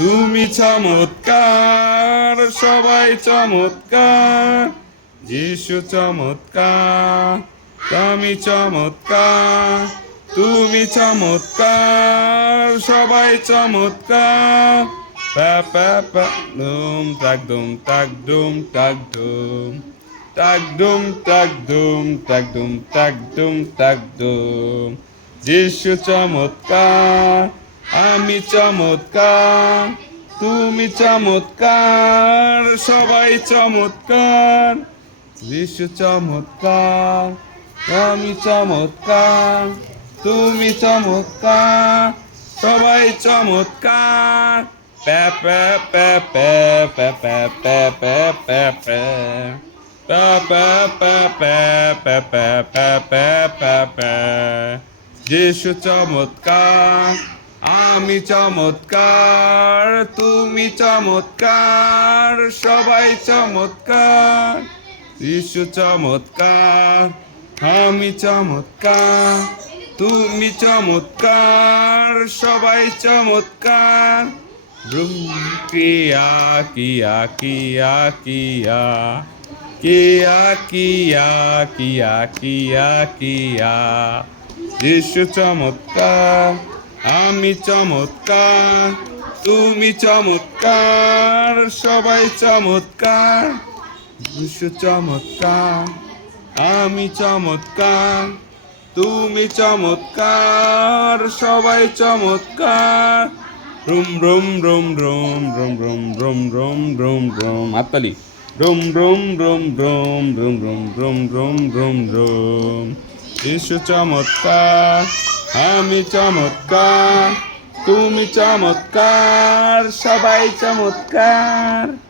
তুমি চমৎকার, সবাই চমৎকার। যিশু চমৎকার, তুমি চমৎকার। তুমি চমৎকার, সবাই চমৎকার। পা পা পা দুম তাক দুম তাক দুম তাক দুম তাক দুম তাক দুম তাক দুম তাক দুম তাক দুম। যিশু চমৎকার, আমি চমৎকার। তুমি চমৎকার, সবাই চমৎকার। যিশু চমৎকার, আমি চমৎকার। তুমি চমৎকার, সবাই চমৎকার। প্যা প্যা প্যা প্যা প্যা প্যা প্যা প্যা প্যা প্যা প্যা প্যা প্যা প্যা প্যা প্যা প্যা প্যা প্যা। যিশু চমৎকার, আমি চমৎকার। তুমি চমৎকার, সবাই চমৎকার। যিশু চমৎকার, আমি চমৎকার। তুমি চমৎকার, সবাই চমৎকার। ব্রুম কিয়া কিয়া কিয়া কিয়া কিয়া কিয়া কিয়া কিয়া কিয়া। যিশু চমৎকার, আমি চমৎকার। তুমি চমৎকার, সবাই চমৎকার। যিশু চমৎকার, আমি চমৎকার। তুমি চমৎকার, সবাই চমৎকার। রুম রুম রুম রুম রুম রুম রুম রুম রুম রুম হাততালি। রুম রুম রুম রুম রুম রুম রুম রুম রুম রুম। যিশু চমৎকার, আমি চমৎকার। তুমি চমৎকার, সবাই চমৎকার।